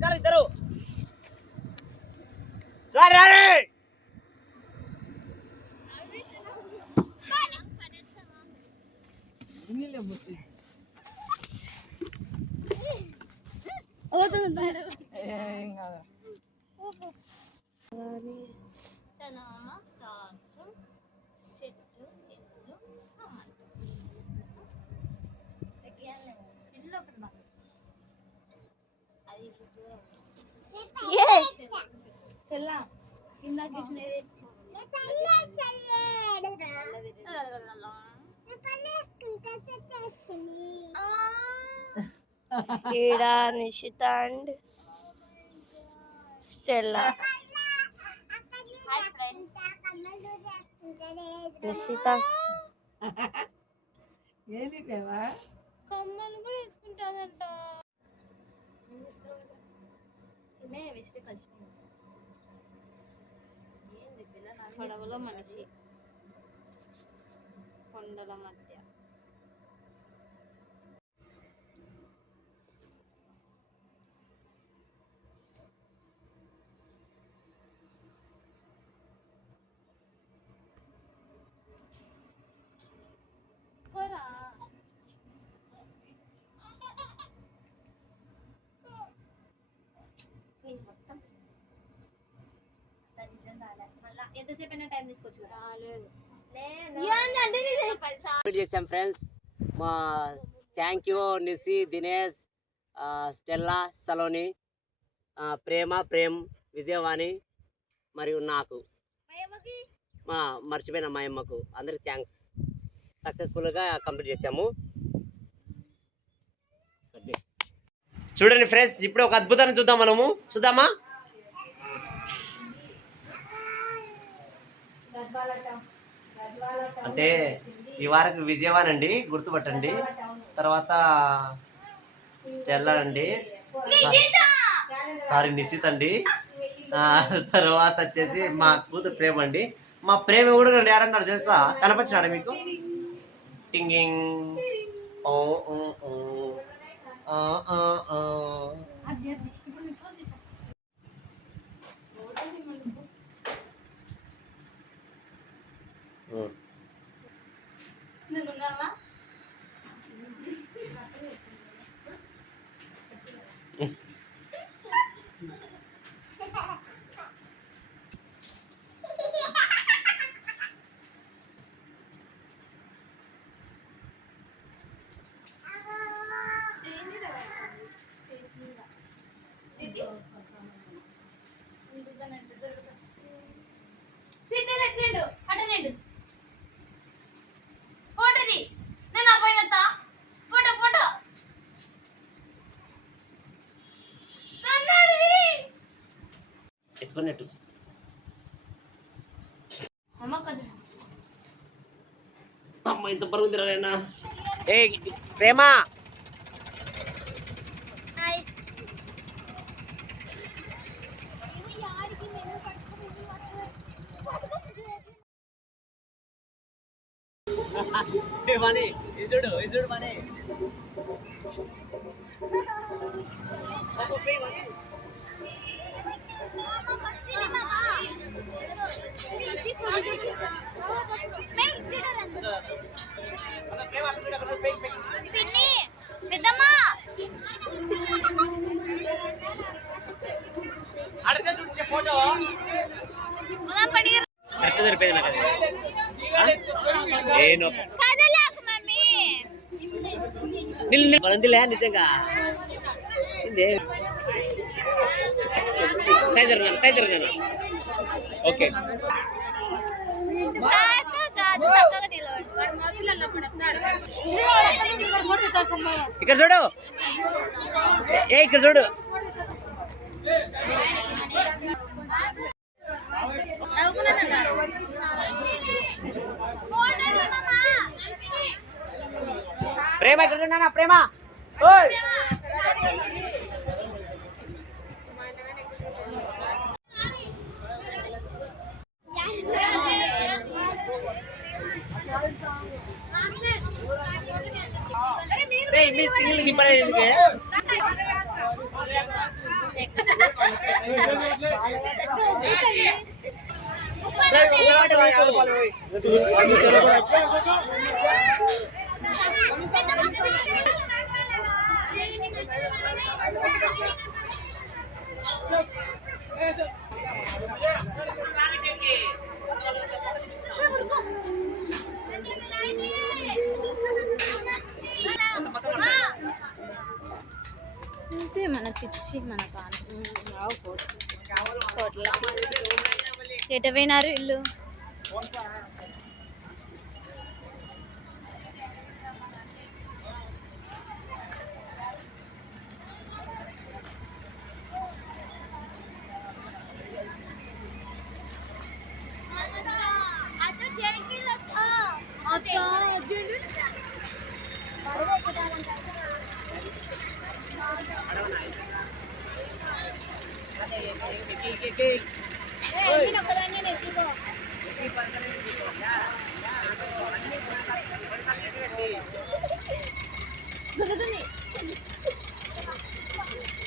ఇద్దరు రారే ఈడా నిషిత అండ్ స్టెల్లా. నిషిత కమ్మలు కూడా వేసుకుంటాదంట. పడవలో మనిషి కొండల మధ్య. ఎంతసేపు అయినా టైం తీసుకోవచ్చు చేసాం ఫ్రెండ్స్. మా thank you Nisi, Dinesh, stella, Saloni, Prem, Vijayavani మరియు నాకు మర్చిపోయిన మా అమ్మకు అందరికి థ్యాంక్స్. సక్సెస్ఫుల్గా కంప్లీట్ చేసాము. చూడండి ఫ్రెండ్స్, ఇప్పుడు ఒక అద్భుతాన్ని చూద్దాం. మనము చూద్దామా? అంటే ఈ వారికి విజయవాడ అండి, గుర్తుపట్టండి. తర్వాత స్టెల్లా అండి, సారీ నిశిత్ అండి. తర్వాత వచ్చేసి మా కూతురు ప్రేమ అండి. మా ప్రేమ కూడా ఏడన్నాడు తెలుసా? కనపచ్చినాడు మీకు? టింగింగ్ ఓ ఎత్తుకున్నట్టు అమ్మ ఇంత బరువు తిరాలేనా? ఏ ప్రేమ, మనీ ఇజుడు మనీ పెద్దమ్మా ఫోటో కరెక్ట్ సరిపోయింది నాకు. మనందిలే నిజంగా సైజర్ ఓకే. ఇక్కడ చూడు, ఇక్కడ చూడు. ప్రేమ ఇక్కడ చూడన్నా, ప్రేమ మీ సింగిల్ దింపడే ఎందుకే అంతే మన పిచ్చి మన కోట్ల పిచ్చి. ఎట పోయినారు ఇల్లు?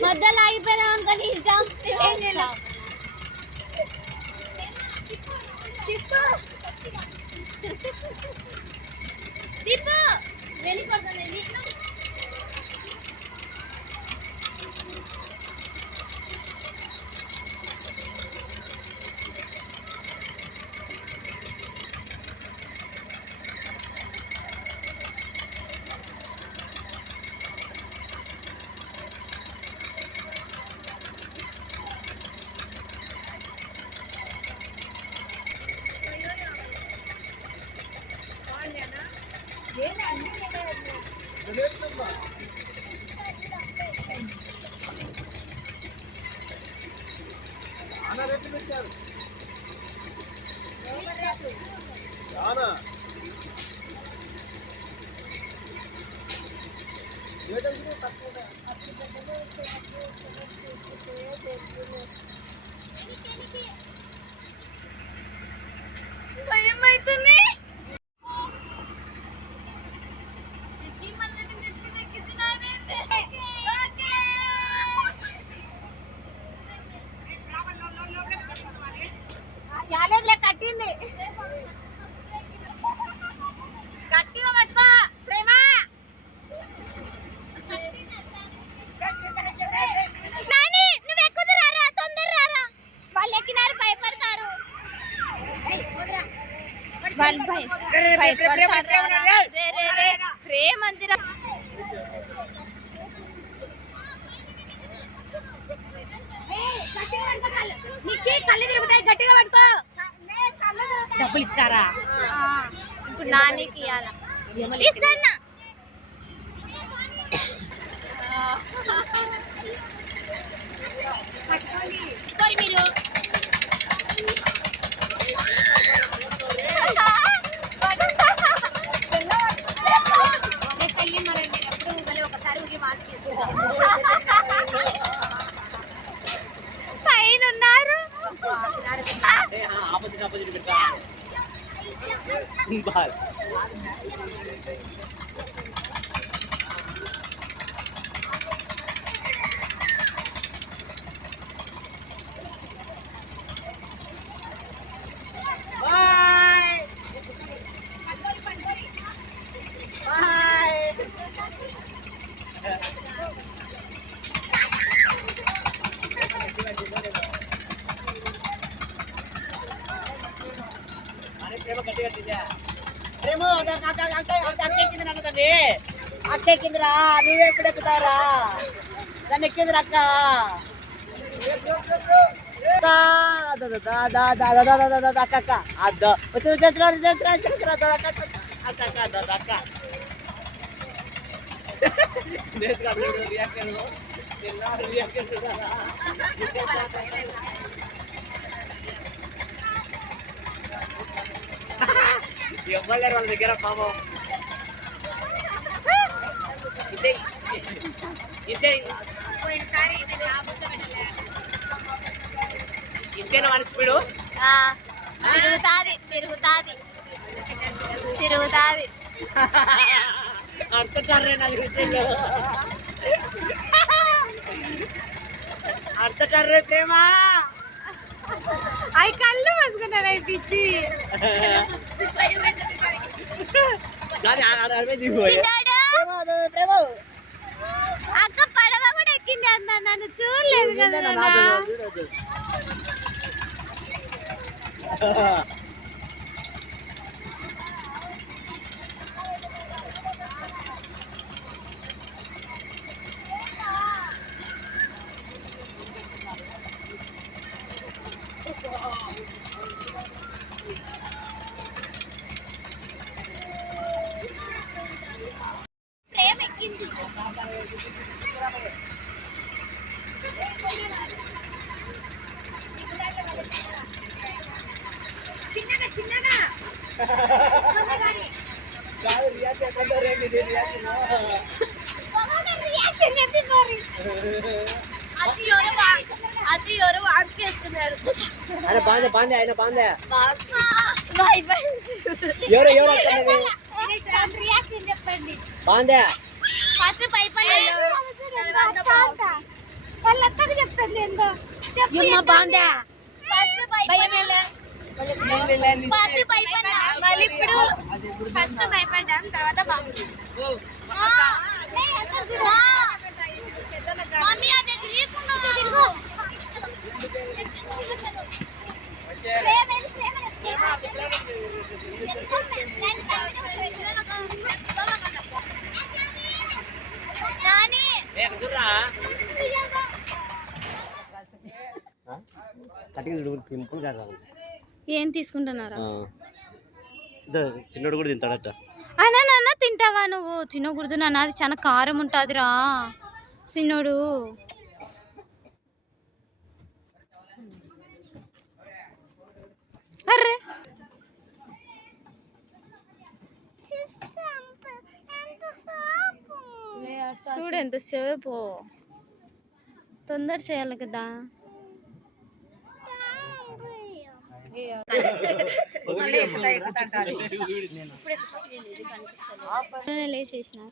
మధ్యలో ఆగిపోయినా అనుకోని ఇష్టం భయం అవుతుంది. కట్టింది గట్టిగా పట్టుకో ప్రేమ. నువ్వు ఎక్కుతురా, తొందర రారా. వాళ్ళు ఎక్కినారు భయపడతారు. వాళ్ళు భయపడతారు. ప్రేమందిరా కళ్ళు తిరుగుతాయి. గట్టిగా పట్టుకో. డబ్బులు ఇచ్చినారా? ఇప్పుడు నాన్నకి ఇవ్వాలా? ఇస్తానా? మీరు తల్లి మరి మీరు ఎప్పుడు ఊగలే, ఒకసారి ఊగి మాకు పైన ఉన్నారు. అక్క ఎక్కిందిరా, నువ్వు ఎప్పుడు ఎక్కుతారా? దాన్ని ఎక్కిందిరా అక్క. ఇవ్వలేరు వాళ్ళ దగ్గర పాపం. ఇంతేనా మన స్పీడు? తిరుగుతాది తిరుగుతాది తిరుగుతాది. అర్థం అరే ప్రేమ అవి కళ్ళు మూసుకున్నాను అవి పిచ్చి చిన్నోడు, ప్రేమ అక్క పడవ కూడా ఎక్కింది అంత నన్ను చూడలేదు కదా నాన్న. ప్రేమ ఎక్కింది. చిన్నగా చిన్నగా రియాక్షన్ చెప్పి మరి అది ఎవరు వాక్ చేస్తున్నారు. ఆయన బాందే బాందే ఆయన బాందే బాయ్ బాయ్. ఎవరు ఎవరు వస్తున్నది రియాక్షన్ చెప్పండి. బాందే ఫస్ట్ భయపడ్డాను వాళ్ళ అత్తకు చెప్తాను నేను చెప్పు బాందా ఫస్ట్ భయపడ్డా మళ్ళీ ఇప్పుడు ఫస్ట్ భయపడ్డాం తర్వాత బాగుంది. మమ్మీ అది గ్రీకున్నావు సింపుల్ గా ఏం తీసుకుంటున్నారా? చిన్నోడు కూడా తింటాడట. అన్నా నాన్న తింటావా నువ్వు? తినకూడదు నాన్న, అది చాలా కారం ఉంటుందిరా చిన్నోడు. అర్రే చూడు ఎంతసేపు తొందర చేయాలి కదా. లేచేసినారు.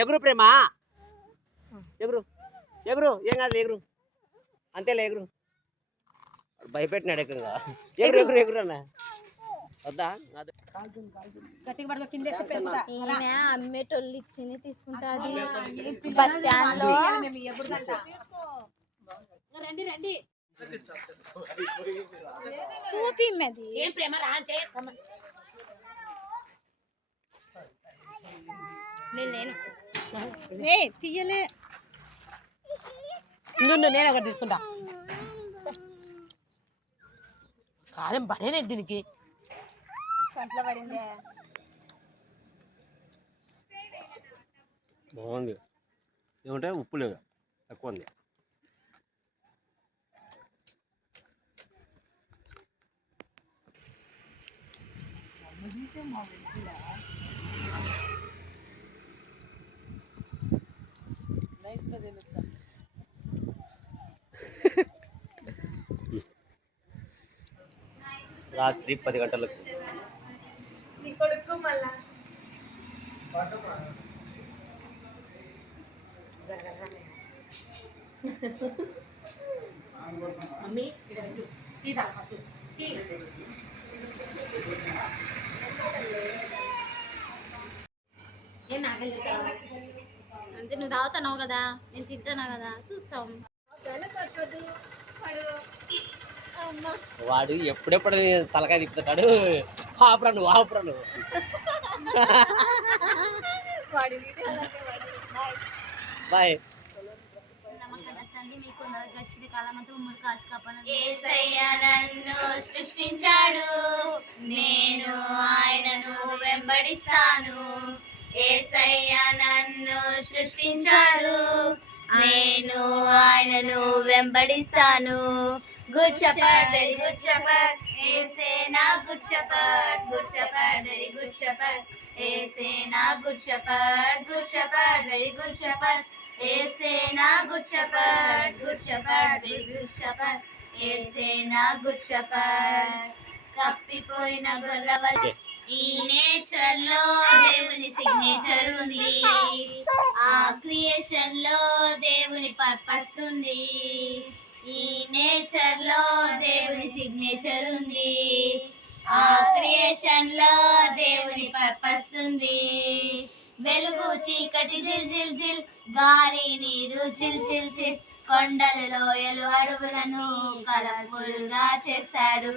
ఎగురు ప్రేమ ఎగురు ఎగురు ఏం కాదు ఎగురు అంతేలే ఎగురు భయపెట్టినాడు ఏకంగా ఎగురు ఎగురు ఎగురు అన్న వద్దా ఈమె అమ్మేటోళ్ళు ఇచ్చి తీసుకుంటాది బస్ స్టాండ్ లో. చూపి మెది తీయలే. నేను ఒకటి తీసుకుంటా. కాలం పడేనే దీనికి కంట్లో పడిందే. బాగుంది. ఏమంటే ఉప్పు లేదు, తక్కువ ఉంది. రాత్రి 10 గంటలకు అంటే నువ్వు తాగుతున్నావు కదా, నేను తింటానా కదా చూస్తాం. వాడు ఎప్పుడెప్పుడు తలకాయ తిప్పుతాడు. ఆపురా నువ్వు ఆపురా నువ్వు. బాయ్. యేసయ్య నన్ను సృష్టించాడు, నేను ఆయనను వెంబడిస్తాను. యేసయ్య నన్ను సృష్టించాడు, నేను ఆయనను వెంబడిస్తాను. Good shepherd, very good shepherd, యేసే నా good shepherd. Good shepherd, very good shepherd, యేసే నా good shepherd. Good shepherd, very good shepherd, ఏసేనా good shepherd, good shepherd, very good shepherd. ఏసేనా గుడ్ షెపర్డ్. తప్పిపోయిన గొర్రెవల ఈ నేచర్ లో దేవుని సిగ్నేచర్ ఉంది. ఆ క్రియేషన్ లో దేవుని పర్పస్ ఉంది. ఈ నేచర్ లో దేవుని సిగ్నేచర్ ఉంది. ఆ క్రియేషన్ లో దేవుని పర్పస్ ఉంది. వెలుగు చీకటి జిల్ జిల్ జిల్, గాలి నీరు చిల్ చిల్ చిల్, కొండలు లోయలు అడవులను కలర్ఫుల్ గా చేశాడు.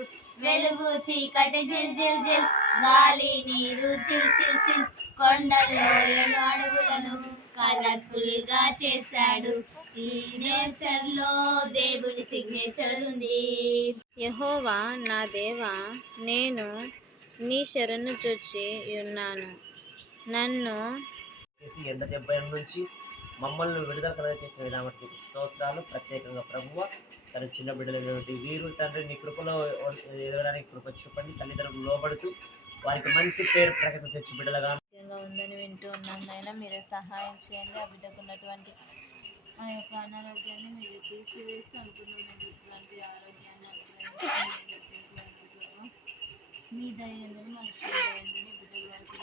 వెలుగు చీకటి జిల్ జిల్ జిల్, గాలి నీరు చిల్ చిల్ చిల్, కొండలు లోయలు అడవులను కలర్ఫుల్ గా చేశాడు. ఈ నేచర్ లో దేవుని సిగ్నేచర్ ఉంది. యెహోవా నా దేవా, నేను నీ శరణు చొచ్చి ఉన్నాను. నన్ను చేసి ఎండ దెబ్బ నుంచి మమ్మల్ని విడుదల కలగ చేసిన విధానానికి స్తోత్రాలు. ప్రత్యేకంగా ప్రభువ తన చిన్న బిడ్డలైనటువంటి వీరు తండ్రి నీ కృపలో ఎదగడానికి కృప చూపండి. తల్లిదండ్రులకు లోబడుతూ వారికి మంచి పేరు ప్రకటన తెచ్చి బిడ్డలుగా ఉందని వింటూ ఉన్నాం నాయన. మీరే సహాయం చేయండి. ఆ బిడ్డకు ఉన్నటువంటి ఆ యొక్క అనారోగ్యాన్ని మీరు తీసివేసి సంపూర్ణమైనటువంటి ఆరోగ్యాన్ని అనుగ్రహించి మీ దయందుని మనుషుల దయందుని బిడ్డల వరకు